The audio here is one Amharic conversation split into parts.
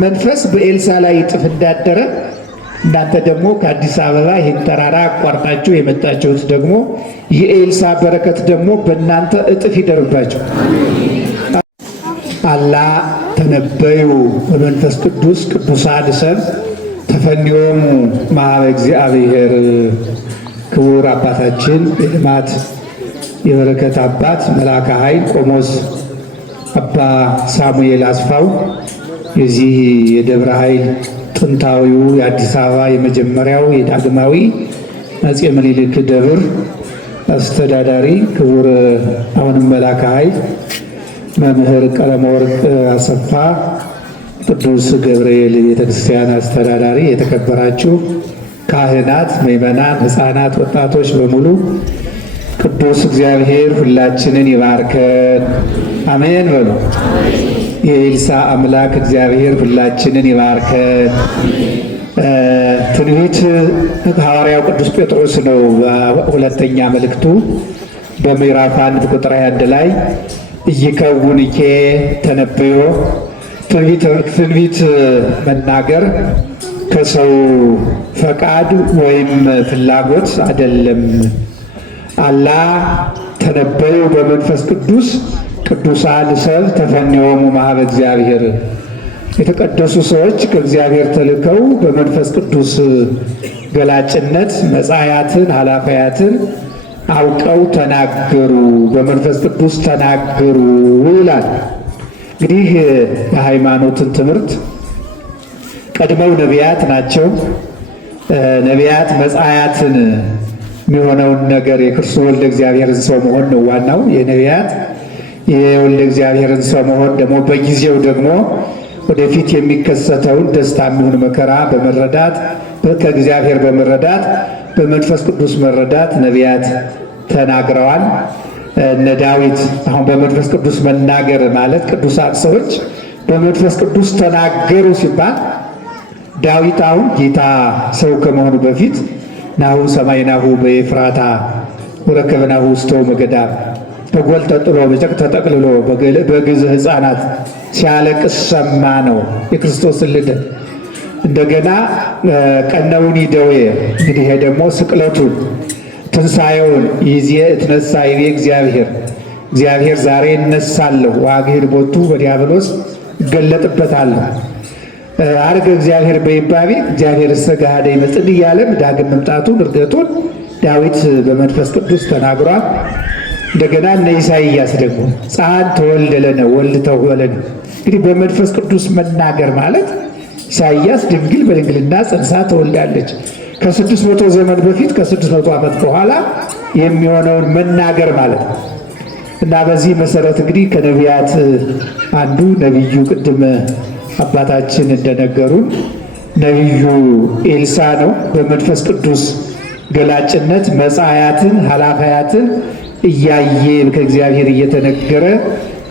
መንፈስ በኤልሳ ላይ ይጥፍ እንዳደረ እናንተ ደግሞ ከአዲስ አበባ ይህን ተራራ አቋርጣችሁ የመጣችሁት ደግሞ የኤልሳ በረከት ደግሞ በእናንተ እጥፍ ይደርባችሁ። አላ ተነበዩ በመንፈስ ቅዱስ ቅዱሳን ሰብ ተፈኒዮሙ ማኅበ እግዚአብሔር። ክቡር አባታችን የልማት የበረከት አባት መልአከ ኃይል ቆሞስ አባ ሳሙኤል አስፋው የዚህ የደብረ ኃይል ጥንታዊው የአዲስ አበባ የመጀመሪያው የዳግማዊ አፄ ምኒልክ ደብር አስተዳዳሪ፣ ክቡር አሁንም መልአከ ኃይል መምህር ቀለመወርቅ አሰፋ ቅዱስ ገብርኤል ቤተክርስቲያን አስተዳዳሪ፣ የተከበራችሁ ካህናት፣ ምዕመናን፣ ሕፃናት፣ ወጣቶች በሙሉ ቅዱስ እግዚአብሔር ሁላችንን ይባርከን፣ አሜን በሉ። የኤልሳ አምላክ እግዚአብሔር ሁላችንን ይባርከን። ትንቢት ሐዋርያው ቅዱስ ጴጥሮስ ነው ሁለተኛ መልእክቱ በምዕራፍ 1 ቁጥር 21 ላይ ኢይከውንኬ ተነበዮ፣ ትንቢት መናገር ከሰው ፈቃድ ወይም ፍላጎት አይደለም። አላ ተነበዩ በመንፈስ ቅዱስ ቅዱሳን ሰብ ተፈኒዮሙ ማኅበ እግዚአብሔር። የተቀደሱ ሰዎች ከእግዚአብሔር ተልከው በመንፈስ ቅዱስ ገላጭነት መጻያትን ኃላፊያትን አውቀው ተናገሩ፣ በመንፈስ ቅዱስ ተናገሩ ይላል። እንግዲህ የሃይማኖትን ትምህርት ቀድመው ነቢያት ናቸው። ነቢያት መጻያትን የሚሆነውን ነገር የክርስቶስ ወልደ እግዚአብሔርን ሰው መሆን ነው ዋናው። የነቢያት የወልደ እግዚአብሔርን ሰው መሆን ደግሞ በጊዜው ደግሞ ወደፊት የሚከሰተውን ደስታ የሚሆን መከራ በመረዳት ከእግዚአብሔር በመረዳት በመንፈስ ቅዱስ መረዳት ነቢያት ተናግረዋል። እነ ዳዊት አሁን በመንፈስ ቅዱስ መናገር ማለት ቅዱሳት ሰዎች በመንፈስ ቅዱስ ተናገሩ ሲባል ዳዊት አሁን ጌታ ሰው ከመሆኑ በፊት ናሁ ሰማይናሁ በኤፍራታ ወረከብናሁ ውስተ መገዳም በጎል ተጥሎ በጨርቅ ተጠቅልሎ በግዝ ሕፃናት ሲያለቅስ ሰማ ነው የክርስቶስን ልደት። እንደገና ቀነውን ደዌ እንግዲህ ይሄ ደግሞ ስቅለቱን ትንሣኤውን ይዜ እትነሣ ይቤ እግዚአብሔር ዛሬ እነሳለሁ ዋግሄድ ቦቱ በዲያብሎስ እገለጥበታለሁ አርገ እግዚአብሔር በይባቤ እግዚአብሔር ሰጋደ ይመጽእ እያለም ዳግም መምጣቱን እርገቱን ዳዊት በመንፈስ ቅዱስ ተናግሯል። እንደገና እነ ኢሳይያስ ደግሞ ሕፃን ተወልደ ለነ ወልድ ተወለደ። እንግዲህ በመንፈስ ቅዱስ መናገር ማለት ኢሳይያስ ድንግል በድንግልና ጸንሳ ተወልዳለች ከ600 ዘመን በፊት ከ600 ዓመት በኋላ የሚሆነውን መናገር ማለት ነው። እና በዚህ መሰረት እንግዲህ ከነቢያት አንዱ ነቢዩ ቅድም አባታችን እንደነገሩን ነቢዩ ኤልሳ ነው። በመንፈስ ቅዱስ ገላጭነት መጻያትን ኃላፊያትን እያየ ከእግዚአብሔር እየተነገረ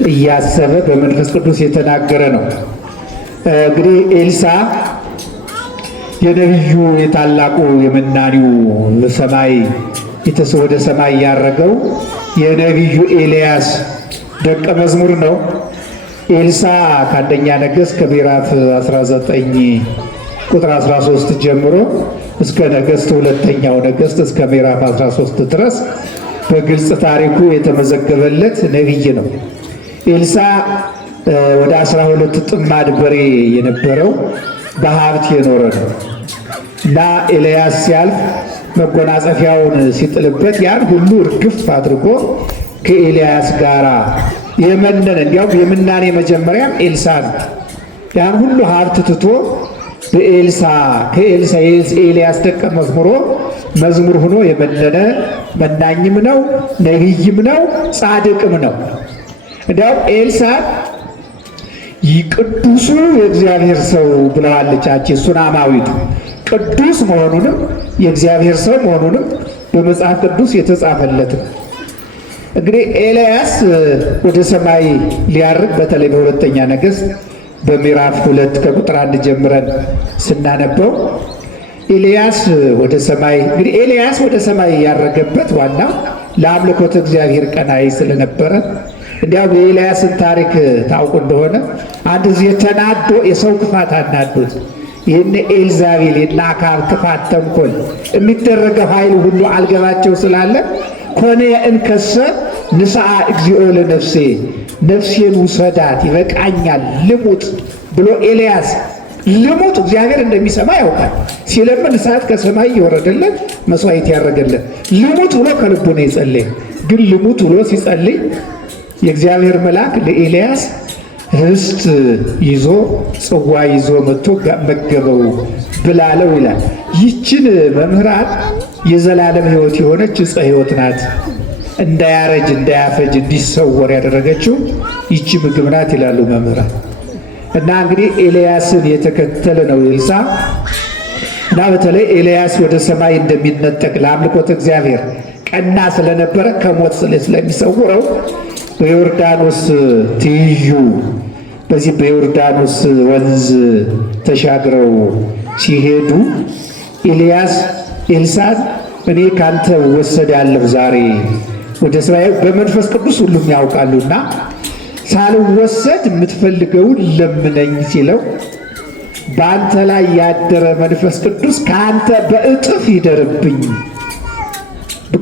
እያሰበ በመንፈስ ቅዱስ የተናገረ ነው። እንግዲህ ኤልሳ የነቢዩ የታላቁ የመናኒው ሰማይ ወደ ሰማይ ያረገው የነቢዩ ኤልያስ ደቀ መዝሙር ነው። ኤልሳ ከአንደኛ ነገሥት ከምዕራፍ 19 ቁጥር 13 ጀምሮ እስከ ነገሥት ሁለተኛው ነገሥት እስከ ምዕራፍ 13 ድረስ በግልጽ ታሪኩ የተመዘገበለት ነቢይ ነው። ኤልሳ ወደ 12 ጥማድ በሬ የነበረው በሀብት የኖረ ነው እና ኤልያስ ሲያልፍ መጎናጸፊያውን ሲጥልበት ያን ሁሉ እርግፍ አድርጎ ከኤልያስ ጋር የመነነ እንዲያውም የምናኔ መጀመሪያም ኤልሳ ነው። ያን ሁሉ ሀብት ትቶ ከኤልሳ ኤልያስ ደቀ መዝሙር ሆኖ የመነነ መናኝም ነው፣ ነቢይም ነው፣ ጻድቅም ነው። እንዲያውም ኤልሳ ቅዱሱ የእግዚአብሔር ሰው ብለዋለች አንቺ ሱናማዊቱ። ቅዱስ መሆኑንም የእግዚአብሔር ሰው መሆኑንም በመጽሐፍ ቅዱስ የተጻፈለት ነው። እንግዲህ ኤልያስ ወደ ሰማይ ሊያርግ በተለይ በሁለተኛ ነገሥት በምዕራፍ 2 ከቁጥር 1 ጀምረን ስናነበው ኤልያስ ወደ ሰማይ ያረገበት ዋናው ለአምልኮተ እግዚአብሔር ቀናኢ ስለነበረ እንዲያው የኤልያስን ታሪክ ታውቁ እንደሆነ አንድ ጊዜ ተናዶ የሰው ክፋት አናዶት ይህን ኤልዛቤል የእነ አክዓብ ክፋት ተንኮል የሚደረገው ኃይል ሁሉ አልገባቸው ስላለ ኮነ እንከሰ ንስአ እግዚኦ ለነፍሴ ነፍሴን ውሰዳት ይበቃኛል ልሙት ብሎ ኤልያስ ልሙት እግዚአብሔር እንደሚሰማ ያውቃል። ሲለምን እሳት ከሰማይ እየወረደለት መስዋዕት ያደረገለት ልሙት ብሎ ከልቡ ነው የጸለየ። ግን ልሙት ብሎ ሲጸልይ የእግዚአብሔር መልአክ ለኤልያስ ህብስት ይዞ ጽዋ ይዞ መጥቶ መገበው ብላለው ይላል። ይችን መምህራት የዘላለም ሕይወት የሆነች ዕፀ ሕይወት ናት። እንዳያረጅ እንዳያፈጅ እንዲሰወር ያደረገችው ይቺ ምግብ ናት ይላሉ መምህራት። እና እንግዲህ ኤልያስን የተከተለ ነው ኤልሳዕ። እና በተለይ ኤልያስ ወደ ሰማይ እንደሚነጠቅ ለአምልኮተ እግዚአብሔር ቀና ስለነበረ ከሞት ስለሚሰውረው በዮርዳኖስ ትይዩ በዚህ በዮርዳኖስ ወንዝ ተሻግረው ሲሄዱ ኤልያስ ኤልሳዕን እኔ ካንተ ወሰዳለሁ ዛሬ ወደ ሰማይ በመንፈስ ቅዱስ ሁሉም ያውቃሉና ሳልወሰድ የምትፈልገውን ለምነኝ ሲለው በአንተ ላይ ያደረ መንፈስ ቅዱስ ከአንተ በእጥፍ ይደርብኝ፣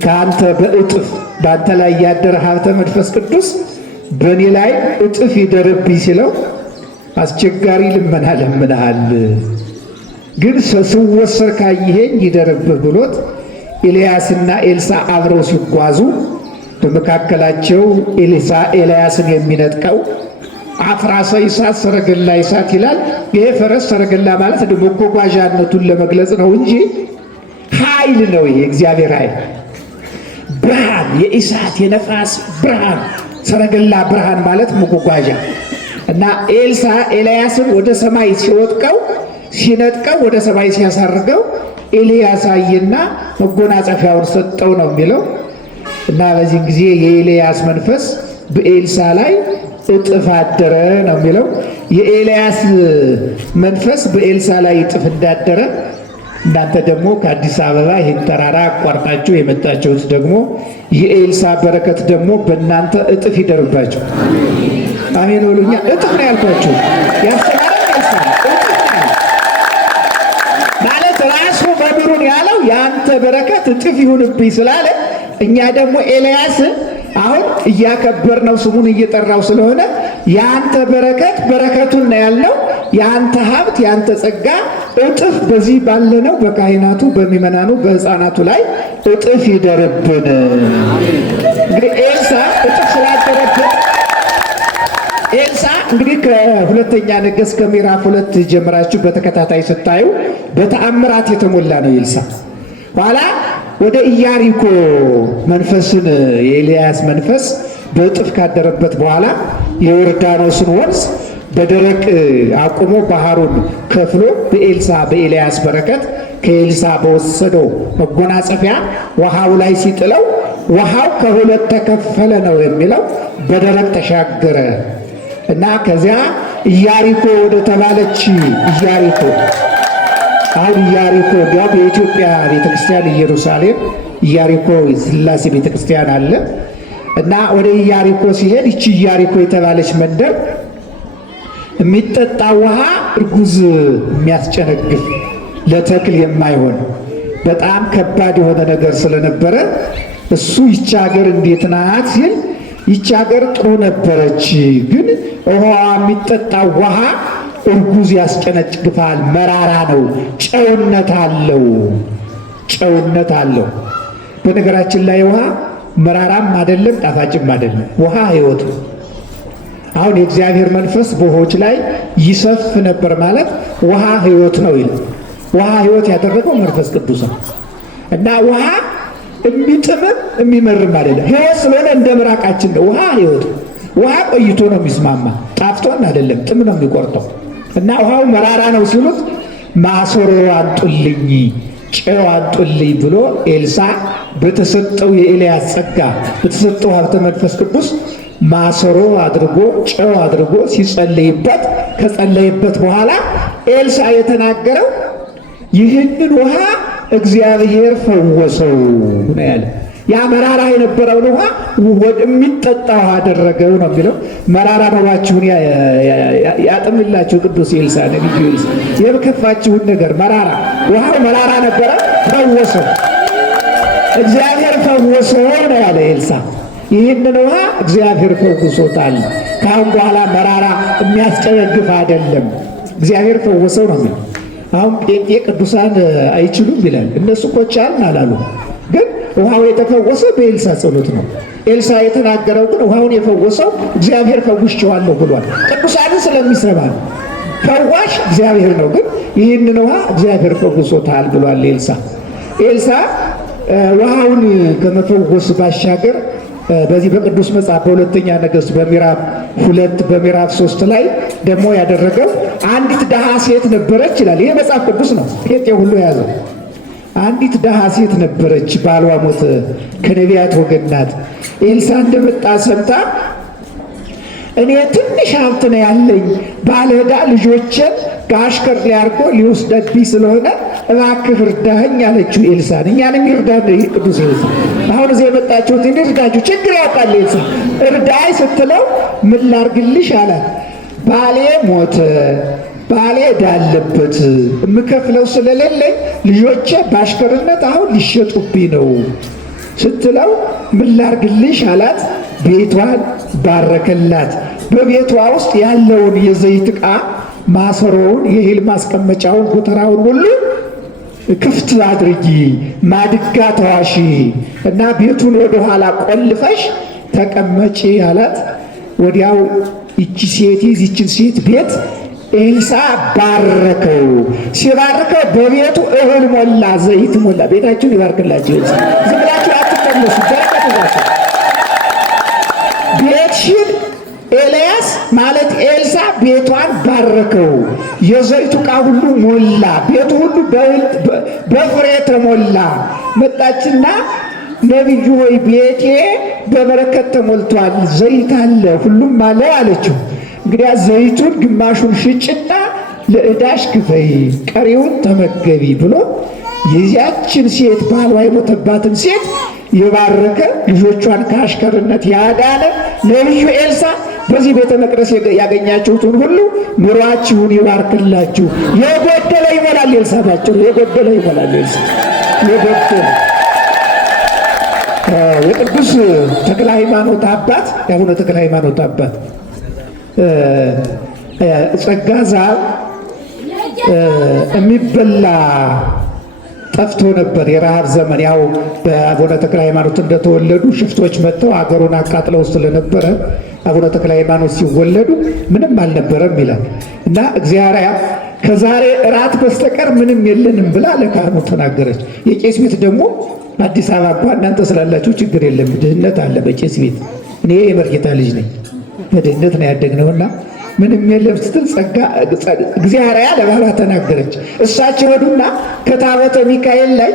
ከአንተ በእጥፍ በአንተ ላይ ያደረ ሀብተ መንፈስ ቅዱስ በእኔ ላይ እጥፍ ይደርብኝ ሲለው አስቸጋሪ ልመና ለምንሃል፣ ግን ስወሰድ ካየኸኝ ይደርብህ ብሎት ኤልያስና ኤልሳዕ አብረው ሲጓዙ በመካከላቸው ኤልያስን የሚነጥቀው አፍራሰ እሳት ሰረገላ እሳት ይላል። ይሄ ፈረስ ሰረገላ ማለት ደግሞ መጓጓዣነቱን ለመግለጽ ነው እንጂ ኃይል ነው። ይሄ እግዚአብሔር ኃይል ብርሃን፣ የእሳት የነፋስ ብርሃን፣ ሰረገላ ብርሃን ማለት መጓጓዣ እና ኤልያስን ወደ ሰማይ ሲወጥቀው ሲነጥቀው ወደ ሰማይ ሲያሳርገው ኤልያስ አየና መጎናጸፊያውን ሰጠው ነው የሚለው። እና በዚህ ጊዜ የኤልያስ መንፈስ በኤልሳዕ ላይ እጥፍ አደረ ነው የሚለው። የኤልያስ መንፈስ በኤልሳዕ ላይ እጥፍ እንዳደረ እናንተ ደግሞ ከአዲስ አበባ ይህን ተራራ አቋርጣችሁ የመጣችሁት ደግሞ የኤልሳዕ በረከት ደግሞ በእናንተ እጥፍ ይደርባችሁ። አሜን በሉኛ። እጥፍ ነው ያልኳችሁ። ያስተማረን ኤልሳዕ እጥፍ ነው ማለት ራሱ መምህሩን ያለው የአንተ በረከት እጥፍ ይሁንብኝ ስላለ እኛ ደግሞ ኤልያስ አሁን እያከበርነው ስሙን እየጠራው ስለሆነ የአንተ በረከት በረከቱን ነው ያልነው። የአንተ ሀብት የአንተ ጸጋ እጥፍ በዚህ ባለነው በካህናቱ በሚመናኑ በሕፃናቱ ላይ እጥፍ ይደርብን። እንግዲህ ኤልሳዕ እጥፍ ስላደረብን ኤልሳዕ እንግዲህ ከሁለተኛ ነገሥት ከምዕራፍ 2 ጀምራችሁ በተከታታይ ስታዩ በተአምራት የተሞላ ነው ኤልሳዕ። ኋላ ወደ ኢያሪኮ መንፈስን የኤልያስ መንፈስ በእጥፍ ካደረበት በኋላ የዮርዳኖስን ወንዝ በደረቅ አቁሞ ባህሩን ከፍሎ በኤልያስ በረከት ከኤልሳዕ በወሰደው መጎናጸፊያ ውሃው ላይ ሲጥለው ውሃው ከሁለት ተከፈለ ነው የሚለው። በደረቅ ተሻገረ እና ከዚያ ኢያሪኮ ወደ ተባለች ኢያሪኮ አሁን ኢያሪኮ ያው በኢትዮጵያ ቤተክርስቲያን ኢየሩሳሌም ኢያሪኮ ሥላሴ ቤተክርስቲያን አለ እና ወደ ኢያሪኮ ሲሄድ ይቺ ኢያሪኮ የተባለች መንደር የሚጠጣ ውሃ እርጉዝ የሚያስጨነግፍ ለተክል የማይሆን በጣም ከባድ የሆነ ነገር ስለነበረ እሱ ይቺ ሀገር እንዴት ናት ሲል ይቺ ሀገር ጥሩ ነበረች፣ ግን ውሃ የሚጠጣ ውሃ እርጉዝ ያስጨነግፋል፣ መራራ ነው፣ ጨውነት አለው። በነገራችን ላይ ውሃ መራራም አይደለም ጣፋጭም አይደለም። ውሃ ሕይወት ነው። አሁን የእግዚአብሔር መንፈስ በውሆች ላይ ይሰፍ ነበር ማለት ውሃ ሕይወት ነው ይላል። ውሃ ሕይወት ያደረገው መንፈስ ቅዱስ ነው እና ውሃ የሚጥምም የሚመርም አይደለም። ሕይወት ስለሆነ እንደ ምራቃችን ነው። ውሃ ሕይወት ነው። ውሃ ቆይቶ ነው የሚስማማ፣ ጣፍቶን አይደለም፣ ጥም ነው የሚቆርጠው። እና ውሃው መራራ ነው ሲሉት ማሰሮ አንጡልኝ፣ ጨው አንጡልኝ ብሎ ኤልሳዕ በተሰጠው የኤልያስ ጸጋ በተሰጠው ሀብተ መንፈስ ቅዱስ ማሰሮ አድርጎ ጨው አድርጎ ሲጸለይበት ከጸለይበት በኋላ ኤልሳዕ የተናገረው ይህንን ውሃ እግዚአብሔር ፈወሰው ነው ያለ። ያ መራራ የነበረውን ውሃ የሚጠጣ ውሃ አደረገው ነው የሚለው። መራራ ኑሯችሁን ያጥምላችሁ ቅዱስ ኤልሳ ነቢዩ ኤልሳ። የከፋችሁን ነገር መራራ ውሃው መራራ ነበረ፣ ፈወሰው። እግዚአብሔር ፈወሰው ነው ያለ ኤልሳ። ይህንን ውሃ እግዚአብሔር ፈውሶታል። ከአሁን በኋላ መራራ የሚያስጨነግፍ አይደለም፣ እግዚአብሔር ፈወሰው ነው የሚለው። አሁን ጴንጤ ቅዱሳን አይችሉም ይላል። እነሱ እኮ ቻልን አላሉ። ግን ውሃው የተፈወሰ በኤልሳ ጸሎት ነው። ኤልሳ የተናገረው ግን ውሃውን የፈወሰው እግዚአብሔር ፈውሼዋለሁ ብሏል። ቅዱሳንን ስለሚሰማ ነው። ፈዋሽ እግዚአብሔር ነው። ግን ይህንን ውሃ እግዚአብሔር ፈውሶታል ብሏል ኤልሳ። ኤልሳ ውሃውን ከመፈወስ ባሻገር በዚህ በቅዱስ መጽሐፍ በሁለተኛ ነገሥት በምዕራፍ 2 በምዕራፍ 3 ላይ ደግሞ ያደረገው አንዲት ድሃ ሴት ነበረች ይላል። ይሄ መጽሐፍ ቅዱስ ነው፣ ጴንጤ ሁሉ የያዘው። አንዲት ድሃ ሴት ነበረች፣ ባሏ ሞተ፣ ከነቢያት ወገን ናት። ኤልሳ እንደመጣ ሰምታ እኔ ትንሽ ሀብት ነው ያለኝ፣ ባለ ዕዳ ልጆችን ከአሽከር ሊያርጎ ሊወስደብኝ ስለሆነ እባክህ እርዳኸኝ አለችው ኤልሳን። እኛንም ይርዳን ቅዱስ ኤልሳ። አሁን እዚህ የመጣችሁት እንርዳችሁ፣ ችግር ያውቃል ኤልሳ። እርዳይ ስትለው ምን ላርግልሽ አላት። ባሌ ሞተ፣ ባሌ ዕዳ አለበት፣ የምከፍለው ስለሌለኝ ልጆቼ በአሽከርነት አሁን ሊሸጡብኝ ነው ስትለው ምን ላርግልሽ አላት። ቤቷን ባረከላት። በቤቷ ውስጥ ያለውን የዘይት ዕቃ ማሰሮውን፣ የእህል ማስቀመጫውን፣ ጎተራውን ሁሉ ክፍት አድርጊ፣ ማድጋ ተዋሺ እና ቤቱን ወደኋላ ቆልፈሽ ተቀመጪ አላት። ወዲያው ይቺ ሴት የዚችን ሴት ቤት ኤልሳ ባረከው። ሲባርከው በቤቱ እህል ሞላ፣ ዘይት ሞላ። ቤታችሁን ይባርክላችሁ። ዝም ብላችሁ አትመለሱ። በረከት ይዛችሁ ቤትሽን ኤልያስ ማለት ኤልሳ ቤቷን ባረከው። የዘይቱ ዕቃ ሁሉ ሞላ፣ ቤቱ ሁሉ በፍሬ ተሞላ። መጣችና ነቢዩ ወይ ቤቴ በበረከት ተሞልቷል፣ ዘይት አለ፣ ሁሉም አለ አለችው። እንግዲያ ዘይቱን ግማሹን ሽጭና ለዕዳሽ ክፈይ፣ ቀሪውን ተመገቢ ብሎ የዚያችን ሴት ባሏ የሞተባትን ሴት የባረከ ልጆቿን ከአሽከርነት ያዳነ ነቢዩ ኤልሳ በዚህ ቤተ መቅደስ ያገኛችሁትን ሁሉ ኑሯችሁን ይባርክላችሁ። የጎደለ ይሞላል ኤልሳ። ባጭሩ የጎደለ ይሞላል ኤልሳ። የጎደለ የቅዱስ ተክለ ሃይማኖት አባት የአቡነ ተክለ ሃይማኖት አባት ጸጋ ዛብ የሚበላ ጠፍቶ ነበር። የረሃብ ዘመን ያው በአቡነ ተክለ ሃይማኖት እንደተወለዱ ሽፍቶች መጥተው አገሩን አቃጥለው ስለነበረ አቡነ ተክለ ሃይማኖት ሲወለዱ ምንም አልነበረም ይላል እና እግዚአብሔር ከዛሬ እራት በስተቀር ምንም የለንም ብላ ለካህኑ ተናገረች። የቄስ ቤት ደግሞ አዲስ አበባ እንኳን እናንተ ስላላችሁ ችግር የለም፣ ድህነት አለ በቄስ ቤት። እኔ የመርጌታ ልጅ ነኝ፣ በድህነት ነው ያደግነውና ምንም የለም ስትል ጸጋ እግዚአብሔር ለባሏ ተናገረች። እሳቸው ወዱና ከታቦተ ሚካኤል ላይ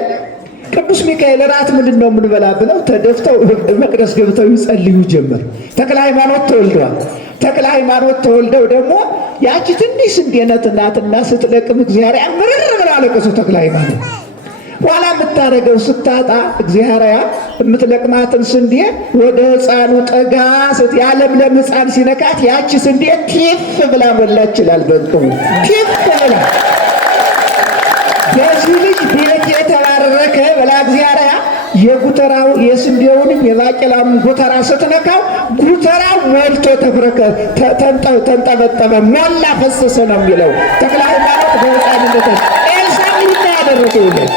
ቅዱስ ሚካኤል እራት ምንድን ነው የምንበላ ብለው ተደፍተው መቅደስ ገብተው ይጸልዩ ጀመር። ተክለ ሃይማኖት ተወልደዋል። ተክለ ሃይማኖት ተወልደው ደግሞ ያቺ ትንሽ ስንዴ ናትና ስትለቅም እግዚአብሔር ምርር ብለው አለቀሱ ተክለ ሃይማኖት። ኋላ የምታደርገው ስታጣ እግዚአብሔር የምትለቅማትን ስንዴ ወደ ሕፃኑ ጠጋ ያለምለም ሕፃን ሲነካት ያቺ ስንዴ ቲፍ ብላ ሞላች ይላል። በእንቅቡ ቲፍ ብላ በዚህ ልጅ ቤት የተባረከ ብላ እግዚአብሔር የጉተራው የስንዴውንም የባቄላውን ጉተራ ስትነካው ጉተራው ሞልቶ ተንጠበጠበ፣ ሞላ፣ ፈሰሰ ነው የሚለው ተክለ ሃይማኖት በሕፃንነት። ኤልሳ ምንድን ነው ያደረገው? ይላል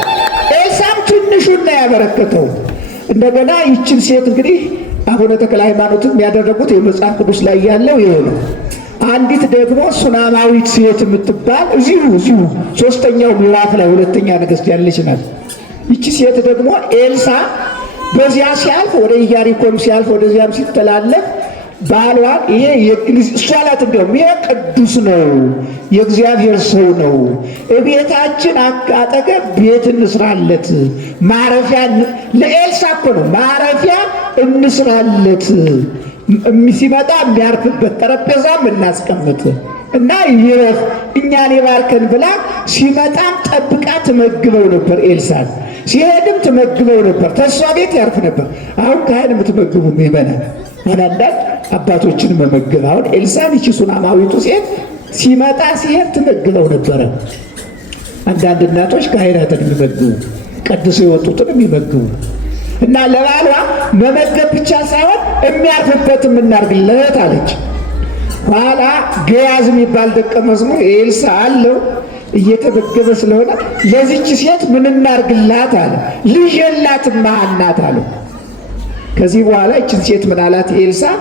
ኤልሳም ትንሹን ነው ያበረከተው። እንደገና ይችን ሴት እንግዲህ አቡነ ተክለ ሃይማኖትም ያደረጉት የመጽሐፍ ቅዱስ ላይ ያለው ይሄ ነው። አንዲት ደግሞ ሱናማዊት ሴት የምትባል እዚሁ ሶስተኛው ምዕራፍ ላይ ሁለተኛ ነገሥት ያለች ናት። ይቺ ሴት ደግሞ ኤልሳ በዚያ ሲያልፍ ወደ ኢያሪኮም ሲያልፍ ወደዚያም ሲተላለፍ ባሏን ይሄ እሷ ናት እንዲያውም ይሄ ቅዱስ ነው፣ የእግዚአብሔር ሰው ነው፣ እቤታችን አጠገብ ቤት እንስራለት፣ ማረፊያ ለኤልሳ እኮ ነው ማረፊያ እንስራለት፣ ሲመጣ የሚያርፍበት ጠረጴዛም እናስቀምጥ እና ይረፍ እኛን ይባርከን ብላ ሲመጣም ጠብቃ ትመግበው ነበር። ኤልሳዕ ሲሄድም ትመግበው ነበር። ተሷ ቤት ያርፍ ነበር። አሁን ካህን የምትመግቡ ምእመናን አንዳንድ አባቶችን መመገብ አሁን ኤልሳዕ ይቺ ሱናማዊቱ ሴት ሲመጣ ሲሄድ ትመግበው ነበረ። አንዳንድ እናቶች ካህናትን የሚመግቡ ቀድሰው የወጡትን የሚመግቡ እና ለባሏ መመገብ ብቻ ሳይሆን የሚያርፍበትም እናርግለት አለች። ኋላ ገያዝ የሚባል ደቀ መዝሙር ኤልሳዕ አለው እየተመገበ ስለሆነ ለዚች ሴት ምን እናርግላት አለ። ልጅ የላትም መሃን ናት አለው። ከዚህ በኋላ ይችን ሴት ምን አላት ኤልሳዕ?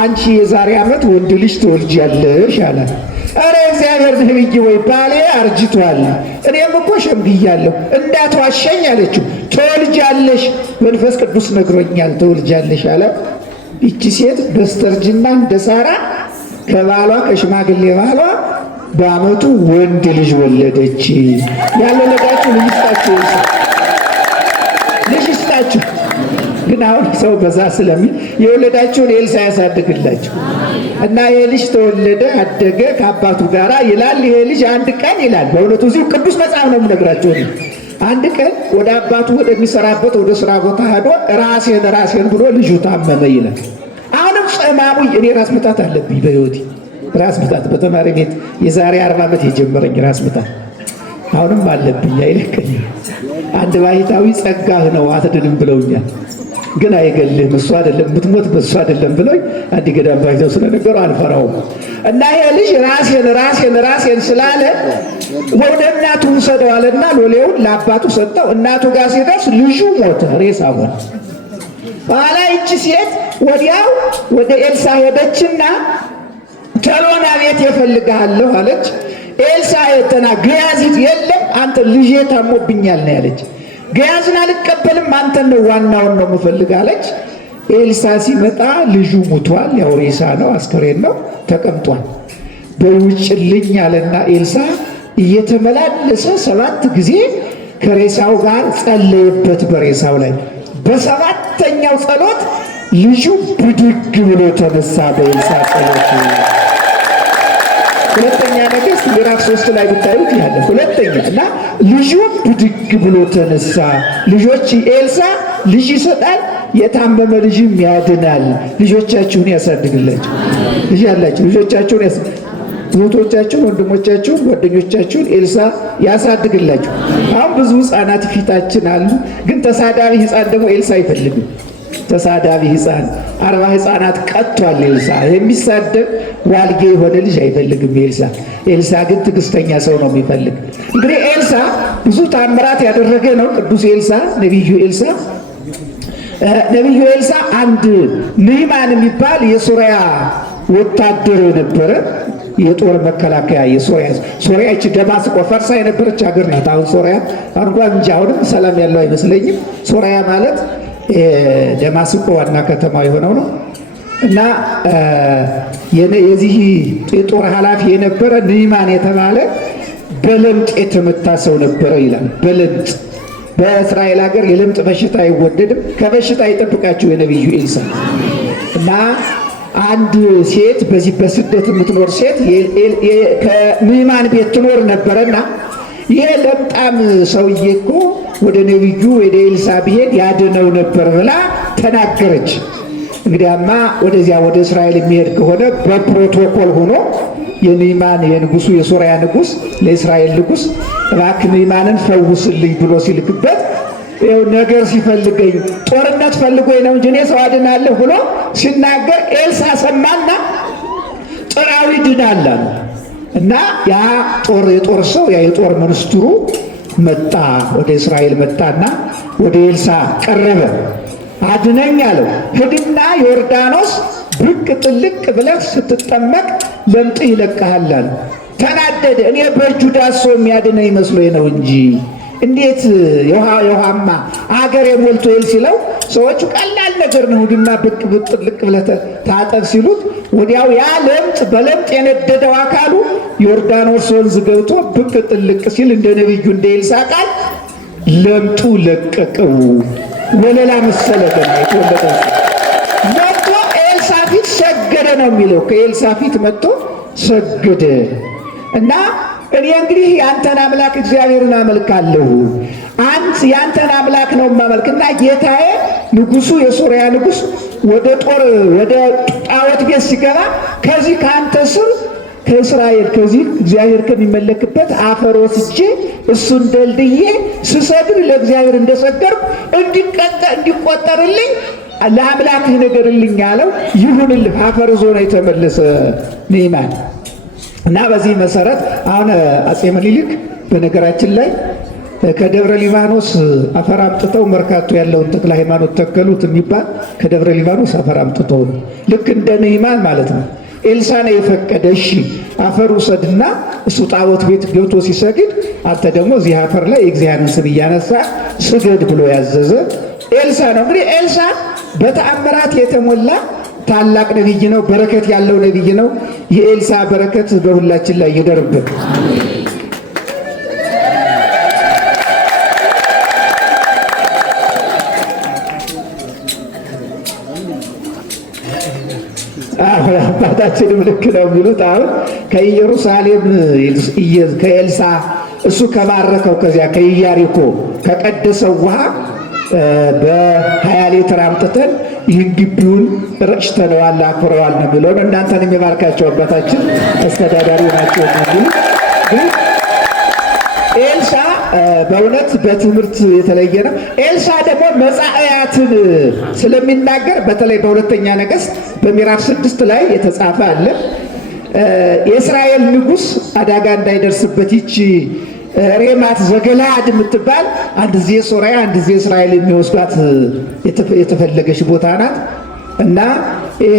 አንቺ የዛሬ ዓመት ወንድ ልጅ ትወልጃለሽ አላት። ኧረ እግዚአብሔር ነቢይ ወይ ባሌ አርጅቷል፣ እኔም እኮ ሸምግያለሁ እንዳትዋሸኝ አለችው። ትወልጃለሽ፣ መንፈስ ቅዱስ ነግሮኛል ትወልጃለሽ አላት። ይቺ ሴት በስተርጅና እንደ ሳራ ከባሏ ከሽማግሌ ባሏ በዓመቱ ወንድ ልጅ ወለደች። ያልወለዳችሁ ልጅ ይስጣችሁ፣ ልጅ ይስጣችሁ። ግን አሁን ሰው በዛ ስለሚል የወለዳችሁን ኤልሳዕ ያሳድግላችሁ እና ይሄ ልጅ ተወለደ፣ አደገ ከአባቱ ጋር ይላል። ይሄ ልጅ አንድ ቀን ይላል፣ በእውነቱ እዚሁ ቅዱስ መጽሐፍ ነው የምነግራቸው። አንድ ቀን ወደ አባቱ ወደሚሰራበት ወደ ስራ ቦታ ሄዶ ራሴን ብሎ ልጁ ታመመ ይላል። አሁንም ጸማሙ እኔ ራስ ምታት አለብኝ በሕይወቴ ራስ ምታት በተማሪ ቤት የዛሬ 40 ዓመት የጀመረኝ ራስ ምታት አሁንም አለብኝ፣ አይለቀኝም። አንድ ባሕታዊ ጸጋህ ነው አትድንም ብለውኛል፣ ግን አይገልህም፣ እሱ አይደለም ብትሞት በእሱ አይደለም ብለውኝ አንድ ገዳም ባሕታዊ ስለነገሩ አልፈራውም። እና ይሄ ልጅ ራሴን ስላለ ወደ እናቱ ውሰደው አለና ሎሌውን ለአባቱ ሰጠው። እናቱ ጋር ሲደርስ ልጁ ሞተ፣ ሬሳ ሆነ። በኋላ ይቺ ሴት ወዲያው ወደ ኤልሳዕ ሄደችና ቶሎና ቤት እፈልግሃለሁ አለች። ኤልሳዕ የተና ገያዚት የለም አንተ ልጄ ታሞብኛል ነው ያለች። ገያዝን አልቀበልም አንተን ነው ዋናውን ነው የምፈልግ አለች። ኤልሳዕ ሲመጣ ልጁ ሙቷል፣ ያው ሬሳ ነው አስከሬን ነው ተቀምጧል። በውጭልኝ አለና ኤልሳዕ እየተመላለሰ 7 ጊዜ ከሬሳው ጋር ጸለየበት በሬሳው ላይ። በሰባተኛው ጸሎት ልጁ ብድግ ብሎ ተነሳ በኤልሳዕ ጸሎት። ሁለተኛ ነገሥት ምዕራፍ 3 ላይ ብታዩት ያለ ሁለተኛ እና ልጁ ብድግ ብሎ ተነሳ። ልጆች ኤልሳዕ ልጅ ይሰጣል፣ የታመመ ልጅም ያድናል። ልጆቻችሁን ያሳድግላችሁ። ልጅ ያላችሁ ልጆቻችሁን እህቶቻችሁን፣ ወንድሞቻችሁን፣ ጓደኞቻችሁን ኤልሳዕ ያሳድግላችሁ። አሁን ብዙ ሕፃናት ፊታችን አሉ፣ ግን ተሳዳቢ ሕፃን ደግሞ ኤልሳዕ አይፈልግም። ተሳዳቢ ሕፃን 40 ሕፃናት ቀጥቷል ኤልሳዕ። የሚሳደብ ዋልጌ የሆነ ልጅ አይፈልግም ኤልሳዕ። ኤልሳዕ ግን ትዕግስተኛ ሰው ነው የሚፈልግ። እንግዲህ ኤልሳዕ ብዙ ታምራት ያደረገ ነው ቅዱስ ኤልሳዕ። ነቢዩ ኤልሳዕ አንድ ንዕማን የሚባል የሶርያ ወታደር የነበረ የጦር መከላከያ ሶርያ ይቺ ደማስቆ ፈርሳ የነበረች ሀገር ናት። አሁን ሶርያ እንኳን እንጂ አሁንም ሰላም ያለው አይመስለኝም። ሶርያ ማለት ደማስቆ ዋና ከተማ የሆነው ነው። እና የዚህ የጦር ኃላፊ የነበረ ንዕማን የተባለ በለምጥ የተመታ ሰው ነበረ ይላል። በለምጥ በእስራኤል ሀገር የለምጥ በሽታ አይወደድም። ከበሽታ ይጠብቃችሁ የነቢዩ ኤልሳዕ። እና አንድ ሴት በዚህ በስደት የምትኖር ሴት ከንዕማን ቤት ትኖር ነበረና ይሄ ለምጣም ሰውዬ እኮ ወደ ነቢዩ ወደ ኤልሳዕ ቢሄድ ያድነው ነበር ብላ ተናገረች። እንግዲያማ ወደዚያ ወደ እስራኤል የሚሄድ ከሆነ በፕሮቶኮል ሆኖ የንዕማን የንጉሱ የሶርያ ንጉስ ለእስራኤል ንጉስ እባክህ ንዕማንን ፈውስልኝ ብሎ ሲልክበት ይኸው ነገር ሲፈልገኝ ጦርነት ፈልጎኝ ነው እንጂ እኔ ሰው አድናለሁ ብሎ ሲናገር ኤልሳዕ ሰማና ጥራው ይድናል አለ። እና ያ የጦር ሰው ያ የጦር ሚኒስትሩ መጣ፣ ወደ እስራኤል መጣና ወደ ኤልሳዕ ቀረበ። አድነኝ አለው። ሂድና ዮርዳኖስ ብቅ ጥልቅ ብለህ ስትጠመቅ ለምጥ ይለቅሃል አለ። ተናደደ። እኔ በእጁ ዳሶ የሚያድነኝ መስሎኝ ነው እንጂ እንዴት የውሃማ አገር የሞልቶ ይል ሲለው ሰዎቹ ቀላል ነገር ነው ሂድና ብቅ ጥልቅ ብለህ ታጠብ ሲሉት ወዲያው ያ ለምጥ በለምጥ የነደደው አካሉ ዮርዳኖስ ወንዝ ገብቶ ብቅ ጥልቅ ሲል እንደ ነቢዩ እንደ ኤልሳዕ ቃል ለምጡ ለቀቀው። ወለላ መሰለ መጥቶ ኤልሳዕ ፊት ሰገደ ነው የሚለው። ከኤልሳዕ ፊት መጥቶ ሰገደ እና እኔ እንግዲህ ያንተን አምላክ እግዚአብሔርን አመልካለሁ፣ አንተ ያንተን አምላክ ነው የማመልክና ጌታዬ ንጉሱ የሶርያ ንጉስ ወደ ጣዖት ቤት ሲገባ ከዚህ ከአንተ ስር ከእስራኤል ከዚህ እግዚአብሔር ከሚመለክበት አፈር ወስጄ እሱን ደልድዬ ስሰግድ ለእግዚአብሔር እንደሰገድኩ እንዲቆጠርልኝ ለአምላክህ ንገርልኝ አለው። ይሁንልህ አፈር ዞ ነው የተመለሰ ንዕማን እና በዚህ መሰረት አሁን አፄ ምኒልክ በነገራችን ላይ ከደብረ ሊባኖስ አፈር አምጥተው መርካቶ ያለውን ተክለ ሃይማኖት ተከሉት የሚባል ከደብረ ሊባኖስ አፈር አምጥተው ነው። ልክ እንደ ንዕማን ማለት ነው። ኤልሳ ነው የፈቀደ። እሺ አፈር ውሰድና እሱ ጣዖት ቤት ገብቶ ሲሰግድ አንተ ደግሞ እዚህ አፈር ላይ የእግዚአብሔርን ስም እያነሳ ስገድ ብሎ ያዘዘ ኤልሳ ነው። እንግዲህ ኤልሳ በተአምራት የተሞላ ታላቅ ነቢይ ነው። በረከት ያለው ነቢይ ነው። የኤልሳ በረከት በሁላችን ላይ ይደርብን። አባታችን ልክ ነው የሚሉት አሁን ከኢየሩሳሌም ከኤልሳ እሱ ከባረከው ከዚያ ከኢያሪኮ ከቀደሰው ውሃ በ20 ሊትር አምጥተን ይህን ግቢውን ረጭተነዋል፣ አክብረዋል ነው የሚለው። እናንተን የሚባርካቸው አባታችን አስተዳዳሪ ናቸው። ግን ኤልሳ በእውነት በትምህርት የተለየ ነው። ኤልሳ ደግሞ መጻእያትን ስለሚናገር በተለይ በሁለተኛ ነገሥት በምዕራፍ 6 ላይ የተጻፈ አለ። የእስራኤል ንጉሥ አደጋ እንዳይደርስበት ይቺ ሬማት ዘገላድ የምትባል አንድ ጊዜ ሶርያ አንድ ጊዜ እስራኤል የሚወስዷት የተፈለገች ቦታ ናት እና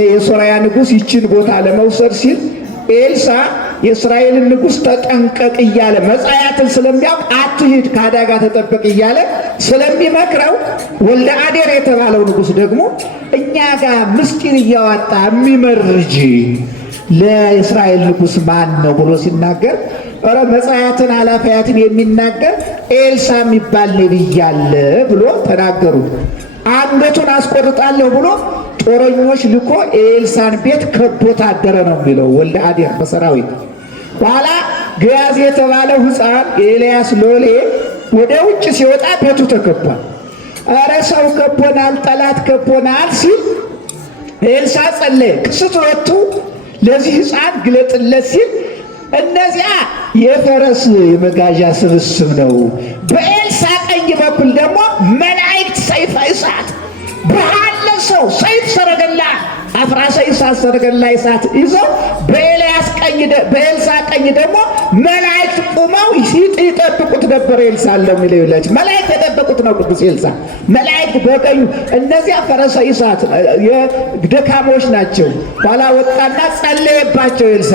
የሶርያ ንጉሥ ይችን ቦታ ለመውሰድ ሲል ኤልሳ የእስራኤልን ንጉሥ ተጠንቀቅ እያለ መጻያትን ስለሚያውቅ አትሂድ ከአደጋ ተጠበቅ እያለ ስለሚመክረው ወልደ አዴር የተባለው ንጉሥ ደግሞ እኛ ጋር ምስጢር እያወጣ የሚመርጅ ለእስራኤል ንጉሥ ማን ነው ብሎ ሲናገር ኧረ መጻያትን ኃላፊያትን የሚናገር ኤልሳ የሚባል ነቢይ አለ ብሎ ተናገሩት። አንገቱን አስቆርጣለሁ ብሎ ጦረኞች ልኮ ኤልሳን ቤት ከቦት አደረ ነው የሚለው ወልደ አዴር በሰራዊት። ኋላ ገያዝ የተባለው ሕፃን የኤልያስ ሎሌ ወደ ውጭ ሲወጣ ቤቱ ተከቧል። ኧረ ሰው ከቦናል፣ ጠላት ከቦናል ሲል ኤልሳ ጸለየ። ቅስቶቱ ለዚህ ሕፃን ግለጥለት ሲል እነዚያ የፈረስ የመጋዣ ስብስብ ነው። በኤልሳ ቀኝ በኩል ደግሞ መላእክት ሰይፈ እሳት ብርሃን ለብሰው ሰይፍ ሰረገላ አፍራሰ እሳት ሰረገላ እሳት ይዘው በኤልሳ ቀኝ ደግሞ መላእክት ቁመው ይጠብቁት ነበር። ኤልሳ ለሚለው ይላችሁ መላእክት የጠበቁት ነው ቅዱስ ኤልሳ። መላእክት በቀኙ እነዚያ ፈረሰ እሳት የደካሞች ናቸው። ኋላ ወጣና ጸለየባቸው ኤልሳ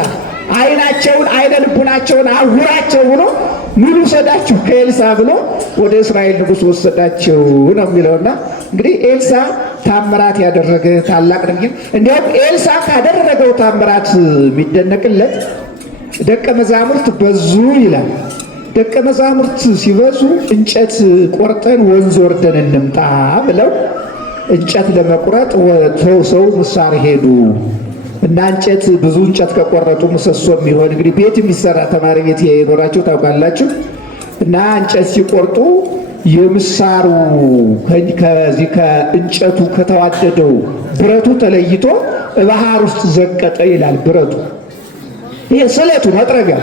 አይናቸውን አይነ ልቡናቸውን አውራቸው ብሎ ምን ወሰዳችሁ ከኤልሳ ብሎ ወደ እስራኤል ንጉሥ ወሰዳቸው ነው የሚለውና እንግዲህ ኤልሳ ታምራት ያደረገ ታላቅ ነብይ። እንዲያውም ኤልሳ ካደረገው ታምራት የሚደነቅለት ደቀ መዛሙርት በዙ ይላል። ደቀ መዛሙርት ሲበዙ እንጨት ቆርጠን ወንዝ ወርደን እንምጣ ብለው እንጨት ለመቁረጥ ሰው ምሳር ሄዱ እና እንጨት ብዙ እንጨት ከቆረጡ ምሰሶ የሚሆን እንግዲህ ቤት የሚሰራ ተማሪ ቤት የኖራችሁ ታውቃላችሁ። እና እንጨት ሲቆርጡ የምሳሩ ከዚህ ከእንጨቱ ከተዋደደው ብረቱ ተለይቶ ባህር ውስጥ ዘቀጠ ይላል። ብረቱ ይሄ ስለቱ መጥረጊያ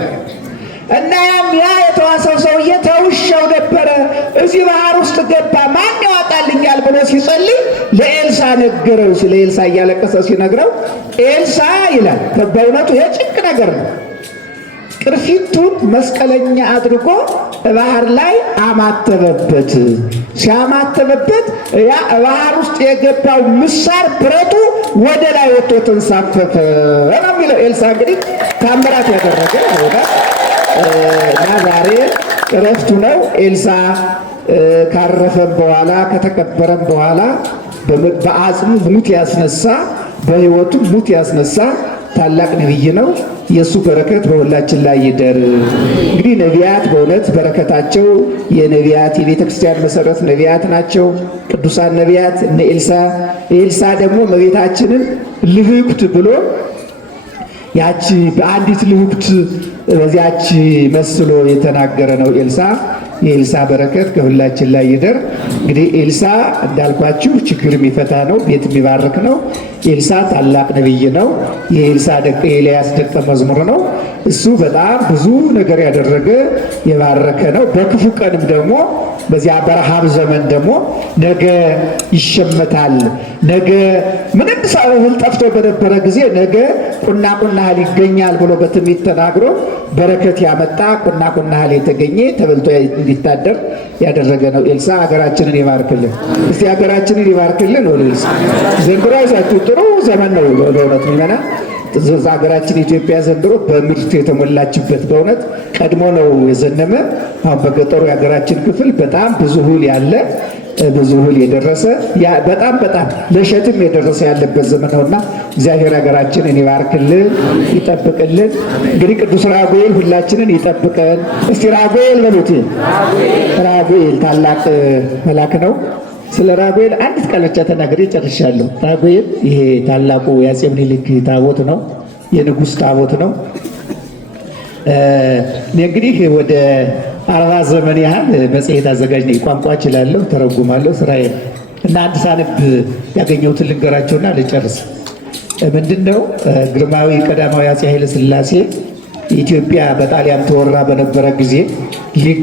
እና ያ የተዋሰው ሰውዬ ተውሻው ነበረ። እዚህ ባህር ውስጥ ገባ፣ ማን ያወጣልኛል ብሎ ሲጸልይ ለኤልሳ ነገረው። ስለ ኤልሳ እያለቀሰ ሲነግረው ኤልሳ ይላል በእውነቱ የጭንቅ ነገር ነው። ቅርፊቱን መስቀለኛ አድርጎ ባህር ላይ አማተበበት። ሲያማተበበት ያ ባህር ውስጥ የገባው ምሳር ብረቱ ወደ ላይ ወጥቶ ተንሳፈፈ ነው የሚለው። ኤልሳ እንግዲህ ታምራት ያደረገ ነው እና ዛሬ እረፍቱ ነው። ኤልሳ ካረፈም በኋላ ከተቀበረም በኋላ በአጽሙ ሙት ያስነሳ፣ በሕይወቱ ሙት ያስነሳ ታላቅ ነቢይ ነው። የእሱ በረከት በሁላችን ላይ ይደር። እንግዲህ ነቢያት በእውነት በረከታቸው የነቢያት የቤተ ክርስቲያን መሰረት ነቢያት ናቸው። ቅዱሳን ነቢያት እነ ኤልሳ ደግሞ እመቤታችንን ልህኩት ብሎ ያቺ በአንዲት ልሁብት በዚያች መስሎ የተናገረ ነው ኤልሳ። የኤልሳ በረከት ከሁላችን ላይ ይደር። እንግዲህ ኤልሳ እንዳልኳችሁ ችግር የሚፈታ ነው፣ ቤት የሚባርክ ነው። ኤልሳ ታላቅ ነቢይ ነው። የኤልያስ ደቀ መዝሙር ነው። እሱ በጣም ብዙ ነገር ያደረገ የባረከ ነው። በክፉ ቀንም ደግሞ በዚያ በረሃብ ዘመን ደግሞ ነገ ይሸመታል፣ ነገ ምንም ሳይሆን ጠፍቶ በነበረ ጊዜ ነገ ቁና እህል ይገኛል ብሎ በትንቢት ተናግሮ በረከት ያመጣ ቁና እህል የተገኘ ተበልቶ እንዲታደር ያደረገ ነው ኤልሳ። ሀገራችንን ይባርክልን። እስቲ ሀገራችንን ይባርክልን። ወደ ኤልሳ ዘንድሮ አይሳችሁ ጥሩ ዘመን ነው በእውነት ሚመና ሀገራችን ኢትዮጵያ ዘንድሮ በምርት የተሞላችበት በእውነት ቀድሞ ነው የዘነመ። አሁን በገጠሩ የሀገራችን ክፍል በጣም ብዙ እህል ያለ ብዙ እህል የደረሰ በጣም ለሸትም የደረሰ ያለበት ዘመን ነውና እግዚአብሔር ሀገራችንን ይባርክልን ይጠብቅልን። እንግዲህ ቅዱስ ራጉኤል ሁላችንን ይጠብቀን። እስቲ ራጉኤል በሉት። ራጉኤል ታላቅ መልአክ ነው። ስለ ራጉኤል አንዲት ቃል ብቻ ተናግሬ ጨርሻለሁ። ራጉኤል ይሄ ታላቁ የአፄ ምኒልክ ታቦት ነው፣ የንጉሥ ታቦት ነው። እኔ እንግዲህ ወደ 40 ዘመን ያህል መጽሔት አዘጋጅ ነኝ። ቋንቋ እችላለሁ፣ ተረጉማለሁ፣ ስራዬ እና አንድ ሳነብ ያገኘሁትን ልንገራቸውና ልጨርስ። ምንድነው ግርማዊ ቀዳማዊ አፄ ኃይለ ሥላሴ ኢትዮጵያ በጣሊያን ተወራ በነበረ ጊዜ ሊግ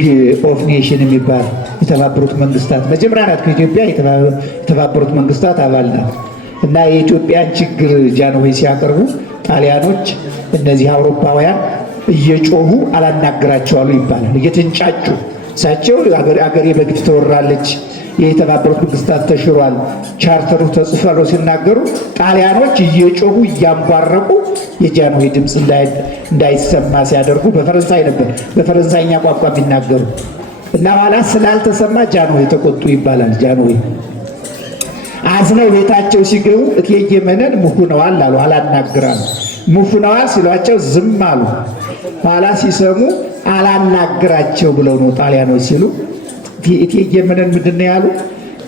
ኦፍ ኔሽን የሚባል የተባበሩት መንግስታት መጀመሪያ ናት። ከኢትዮጵያ የተባበሩት መንግስታት አባል ናት እና የኢትዮጵያን ችግር ጃንሆይ ሲያቀርቡ ጣሊያኖች እነዚህ አውሮፓውያን እየጮሁ አላናግራቸዋሉ ይባላል። እየተንጫጩ እሳቸው አገሬ በግፍ ተወራለች፣ የተባበሩት መንግስታት ተሽሯል፣ ቻርተሩ ተጽፏል ሲናገሩ ጣሊያኖች እየጮሁ እያንቧረቁ የጃንሆይ ድምፅ እንዳይሰማ ሲያደርጉ በፈረንሳይ ነበር በፈረንሳይኛ ቋንቋ የሚናገሩ እና ኋላ ስላልተሰማ ጃንሆይ ተቆጡ ይባላል። ጃንሆይ አዝነው ቤታቸው ሲገቡ እቴጌ መነን ሙሁነዋል አሉ፣ አላናግራሉ። ሙሁነዋል ሲሏቸው ዝም አሉ። ኋላ ሲሰሙ አላናግራቸው ብለው ነው ጣሊያኖች ሲሉ እቴጌ መነን ምንድን ነው ያሉ?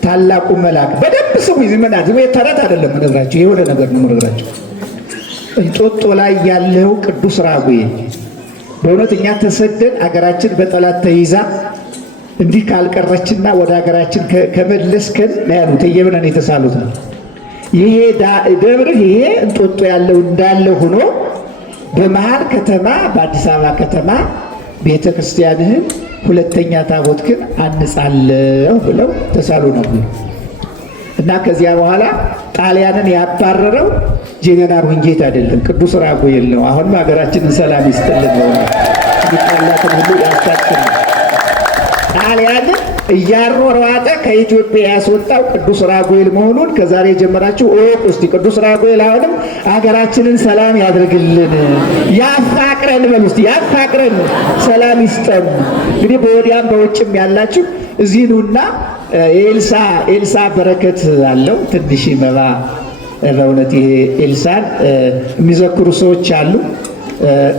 ታላቁ መልአክ በደንብ ስሙ። ይዝመናል ዝም ተረት አይደለም የምነግራቸው፣ የሆነ ነገር ነው የምነግራቸው። እንጦጦ ላይ ያለው ቅዱስ ራጉኤል በእውነት እኛ ተሰደን አገራችን በጠላት ተይዛ እንዲህ ካልቀረችና ወደ ሀገራችን ከመለስከን ነው ያሉት። እየብነን የተሳሉት ይሄ ደብርህ ይሄ እንጦጦ ያለው እንዳለ ሆኖ በመሃል ከተማ በአዲስ አበባ ከተማ ቤተ ክርስቲያንህን ሁለተኛ ታቦትህን አንጻለሁ ብለው ተሳሉ ነበር እና ከዚያ በኋላ ጣሊያንን ያባረረው ጄኔራል ሁንጌት አይደለም ቅዱስ ራጉኤል ነው። አሁንም ሀገራችንን ሰላም ይስጥልን ነው ይጣላትን ሁሉ ያስታጥናል። ጣሊያንን እያሯሯጠ ከኢትዮጵያ ያስወጣው ቅዱስ ራጉኤል መሆኑን ከዛሬ ጀምራችሁ እወቁ። እስቲ ቅዱስ ራጉኤል አሁንም ሀገራችንን ሰላም ያድርግልን፣ ያፋቅረን በሉ እስቲ ያፋቅረን፣ ሰላም ይስጠን። እንግዲህ በወዲያም በውጭም ያላችሁ እዚህ ኑና ኤልሳ በረከት አለው ትንሽ መባ በእውነት ይሄ ኤልሳን የሚዘክሩ ሰዎች አሉ።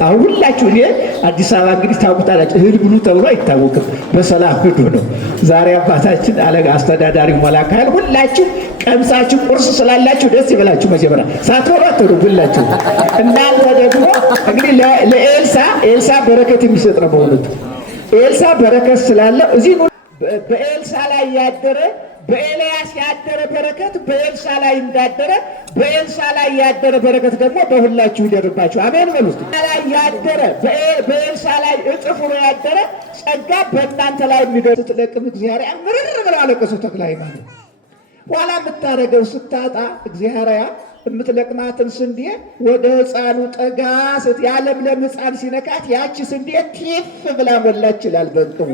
አሁን ሁላችሁ እኔ አዲስ አበባ እንግዲህ ታውቁታላችሁ፣ እህል ብሉ ተብሎ አይታወቅም፣ በሰላም ሂዱ ነው። ዛሬ አባታችን አስተዳዳሪው መላክ ኃይል ሁላችሁ ቀምሳችሁ ቁርስ ስላላችሁ ደስ ይበላችሁ። መጀመሪያ ሳትበሉ አትሄዱ ሁላችሁ። እናንተ ደግሞ እንግዲህ ለኤልሳ በረከት የሚሰጥ ነው። በእውነቱ ኤልሳ በረከት ስላለው እዚህ በኤልሳ ላይ ያደረ በኤልያስ ያደረ በረከት በኤልሳ ላይ እንዳደረ በኤልሳ ላይ ያደረ በረከት ደግሞ በሁላችሁ ይደርባችሁ። አሜን በሉ እስቲ። ላይ ያደረ በኤልሳ ላይ እጥፍ ሆኖ ያደረ ጸጋ በእናንተ ላይ የሚደርስ ስትለቅም እግዚአብሔር ምርር ብለው አለቀሱ። ተክለ ሃይማኖት ኋላ የምታደርገው ስታጣ እግዚአብሔር የምትለቅማትን ስንዴ ወደ ሕፃኑ ጠጋ የዓለምለም ሕፃን ሲነካት ያቺ ስንዴ ቲፍ ብላ ሞላች ይላል በቅሙ